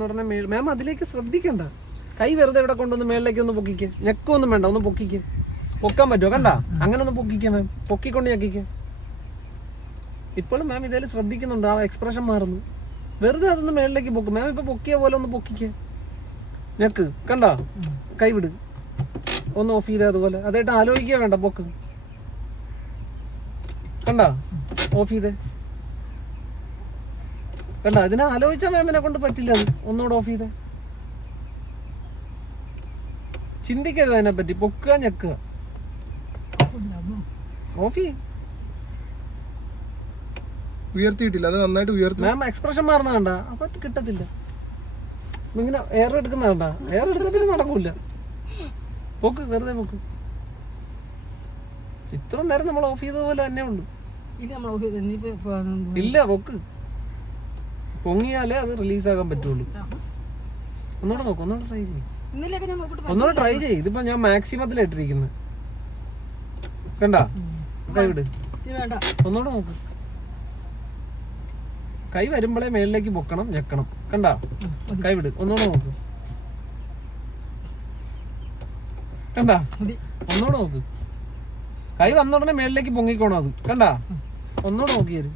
മാം അതിലേക്ക് ശ്രദ്ധിക്കണ്ട. കൈ വെറുതെ ഇവിടെ കൊണ്ടൊന്ന് മേളിലേക്ക് ഒന്ന് പൊക്കിക്ക്. ഞെക്കൊന്നും വേണ്ട ഒന്ന് പൊക്കിക്ക്. പൊക്കാൻ പറ്റുമോ? കണ്ട? അങ്ങനെ ഒന്ന് പൊക്കിക്ക മാം പൊക്കിക്കൊണ്ട് ഞെക്കിക്ക്. ഇപ്പോഴും മാം ഇതേലും ശ്രദ്ധിക്കുന്നുണ്ട്. ആ എക്സ്പ്രഷൻ മാറുന്നു. വെറുതെ അതൊന്ന് മേളിലേക്ക് പൊക്കും. മാം ഇപ്പൊ പൊക്കിയ പോലെ ഒന്ന് പൊക്കിക്ക്. ഞെക്ക്. കണ്ട? കൈവിട് ഒന്ന് ഓഫ് ചെയ്തേ അതുപോലെ. അതായിട്ട് ആലോചിക്കുക വേണ്ട പൊക്ക്. കണ്ട? ഓഫ് ചെയ്തേ. കണ്ട അതിനെ ആലോചിച്ച മാമിനെ കൊണ്ട് പറ്റില്ല ഒന്നുകൂടെ ഓഫ് ചെയ്തേ. ചിന്തിക്കരുത് അതിനെ പറ്റി പൊക്കുക ഞെക്കുക. ഓഫ് ഉയർത്തിയിട്ടില്ല. അത് നന്നായിട്ട് ഉയർത്തി മാം എക്സ്പ്രഷൻ മാറുന്ന കണ്ട? അപ്പൊ അത് കിട്ടത്തില്ല. ഇങ്ങനെ എയർ എടുക്കുന്ന കണ്ട? എയർ എടുത്ത പിന്നെ നടക്കൂല. പൊക്ക് വെറുതെ പൊക്ക്. ഇത്ര നേരം നമ്മൾ ഓഫ് ചെയ്ത പോലെ തന്നെ ഉള്ളു. ഇല്ല പൊക്ക്. പൊങ്ങിയാലേ അത് റിലീസ് ആകാൻ പറ്റുള്ളൂ ഒന്നുകൂടെ നോക്ക് ഒന്നുകൂടെ ട്രൈ ചെയ്യും. ഒന്നുകൂടെ ട്രൈ ചെയ്യ്. ഇതിപ്പോ ഞാൻ മാക്സിമത്തിലിട്ടിരിക്കുന്നത് കണ്ട? കൈ വിട്. ഇത് വേണ്ട. ഒന്നുകൂടെ നോക്ക്. കൈ വരുമ്പോഴേ മേളിലേക്ക് പൊക്കണം ഞെക്കണം. കണ്ട? കൈ വിട്. ഒന്നുകൂടെ നോക്ക്. കണ്ട? ഒന്നുകൂടെ നോക്ക്. കൈ വന്നോടനെ മേളിലേക്ക് പൊങ്ങിക്കോണം അത്. കണ്ട? ഒന്നുകൂടെ നോക്കിയാര്.